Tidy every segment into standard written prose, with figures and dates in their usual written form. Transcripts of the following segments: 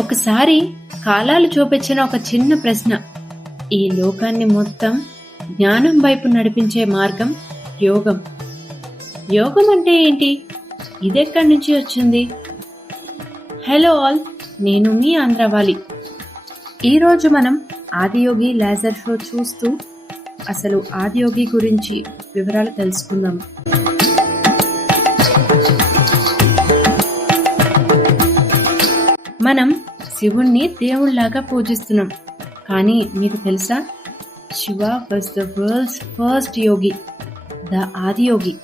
ఒకసారి కాలాలు చూపించిన ఒక చిన్న ప్రశ్న ఈ లోకాన్ని మొత్తం జ్ఞానం వైపు నడిపించే మార్గం యోగం. యోగం అంటే ఏంటి? ఇదెక్కడి నుంచి వచ్చింది? హలో ఆల్, నేను మీ ఆంధ్రవాలి. ఈరోజు మనం ఆదియోగి లేజర్ షో చూస్తూ అసలు ఆదియోగి గురించి వివరాలు తెలుసుకుందాం. మనం శివుణ్ణి దేవుళ్లాగా పూజిస్తున్నాం, కానీ మీకు తెలుసా, Shiva was the world's first Yogi, the Adiyogi.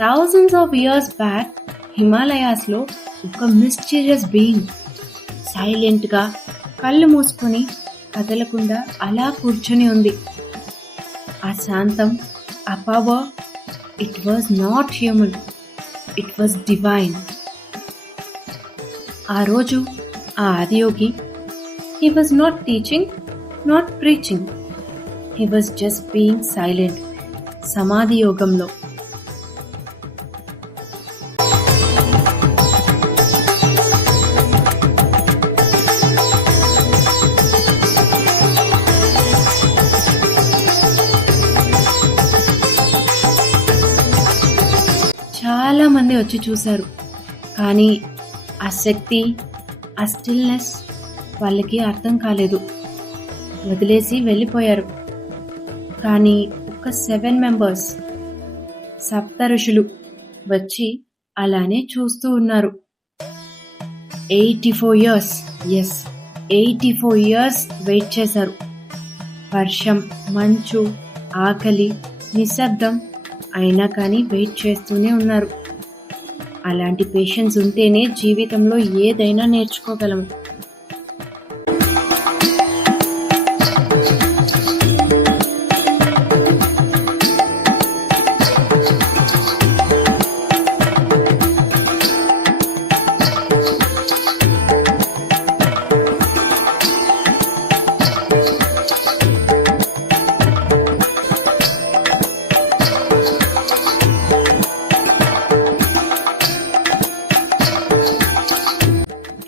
Thousands of years back Himalayas లో ఒక మిస్టీరియస్ బీయింగ్ సైలెంట్ గా కళ్ళు మూసుకొని కదలకుండా అలా కూర్చొని ఉంది. ఆ శాంతం, ఆ power, it was not human, it was divine. ఆ రోజు ఆ Adiyogi, he was not teaching, not preaching, he was just being silent, సమాధి యోగంలో. చాలా మంది వచ్చి చూశారు, కానీ ఆ శక్తి, ఆ స్టిల్నెస్ వాళ్ళకి అర్థం కాలేదు. వదిలేసి వెళ్ళిపోయారు. కానీ ఒక 7 మెంబర్స్, 7 ఋషులు వచ్చి అలానే చూస్తూ ఉన్నారు. 84 ఇయర్స్, ఎస్ 84 ఇయర్స్ వెయిట్ చేశారు. వర్షం, మంచు, ఆకలి, నిశ్శబ్దం అయినా కానీ వెయిట్ చేస్తూనే ఉన్నారు. అలాంటి పేషెన్స్ ఉంటేనే జీవితంలో ఏదైనా నేర్చుకోగలము.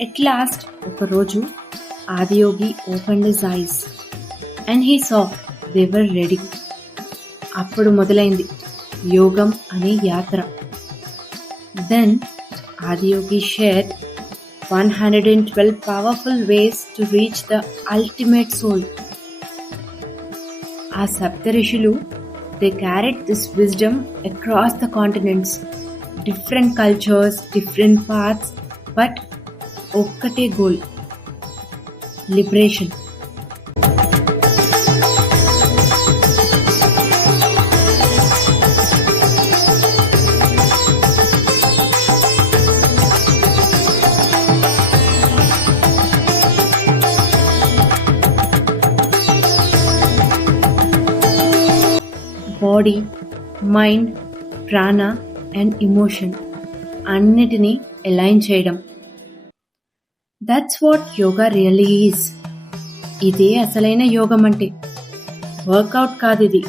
At last, ఒక రోజు Adiyogi opened his eyes and he saw they were ready. అప్పుడు మొదలైంది యోగం అనే యాత్ర. Then Adiyogi shared 112 powerful ways to reach the ultimate soul. ఆ 7 ఋషులు, they carried this wisdom across the continents, different cultures, different paths, but ఒక్కటే గోల్, లిబరేషన్. బాడీ, మైండ్, ప్రాణ and emotion అన్నిటినీ అలైన్ చేయడం. That's what yoga really is. ఇదే అసలైన యోగం అంటే. వర్కౌట్ కాదు ఇది.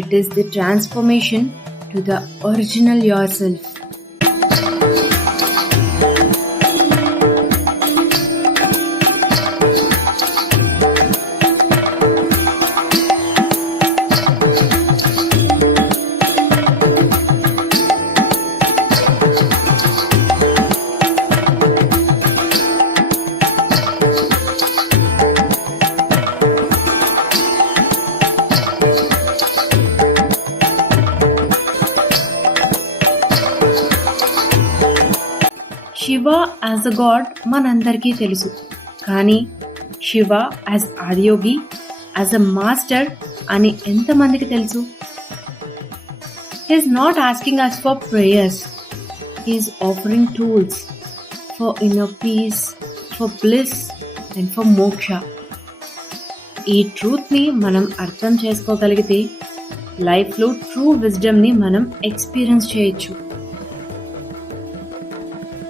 It is the transformation to the original your self. Shiva as a God మనందరికీ తెలుసు, కానీ Shiva as Adiyogi, as a master అని ఎంతమందికి తెలుసు? He is not asking us for prayers. He is offering tools for inner peace, for bliss and for moksha. ఈ truth ని మనం అర్థం చేసుకోగలిగితే లైఫ్ లో ట్రూ విజ్డమ్ ని మనం ఎక్స్పీరియన్స్ చేయొచ్చు.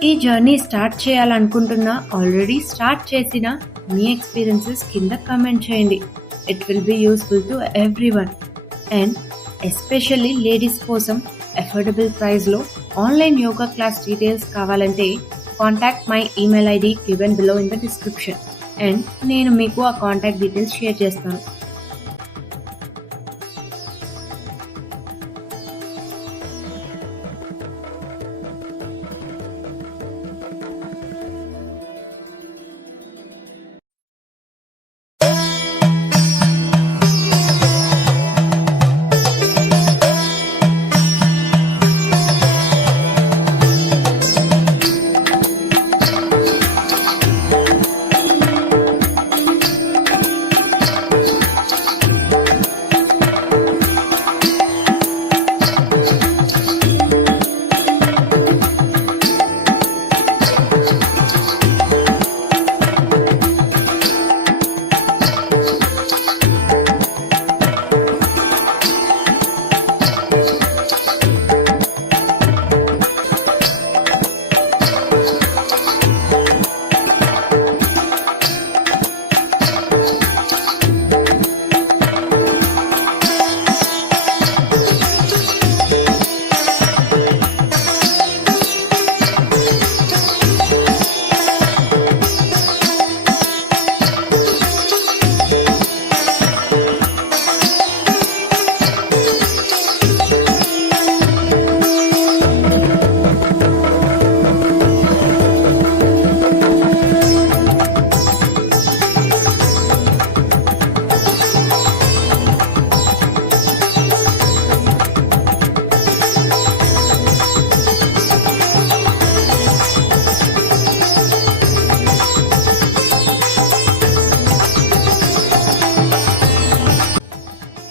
ఈ జర్నీ స్టార్ట్ చేయాలనుకుంటున్నా, ఆల్రెడీ స్టార్ట్ చేసిన మీ ఎక్స్పీరియన్సెస్ కింద కమెంట్ చేయండి. It will be useful to everyone and especially ladies కోసం అఫోర్డబుల్ ప్రైస్లో ఆన్లైన్ యోగా క్లాస్ డీటెయిల్స్ కావాలంటే contact my email ID given below in the description and నేను మీకు ఆ కాంటాక్ట్ డీటెయిల్స్ షేర్ చేస్తాను.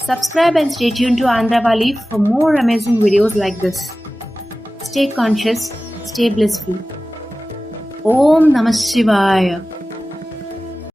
Subscribe and stay tuned to Andhravali for more amazing videos like this. Stay conscious, stay blissful. Om Namah Shivaya.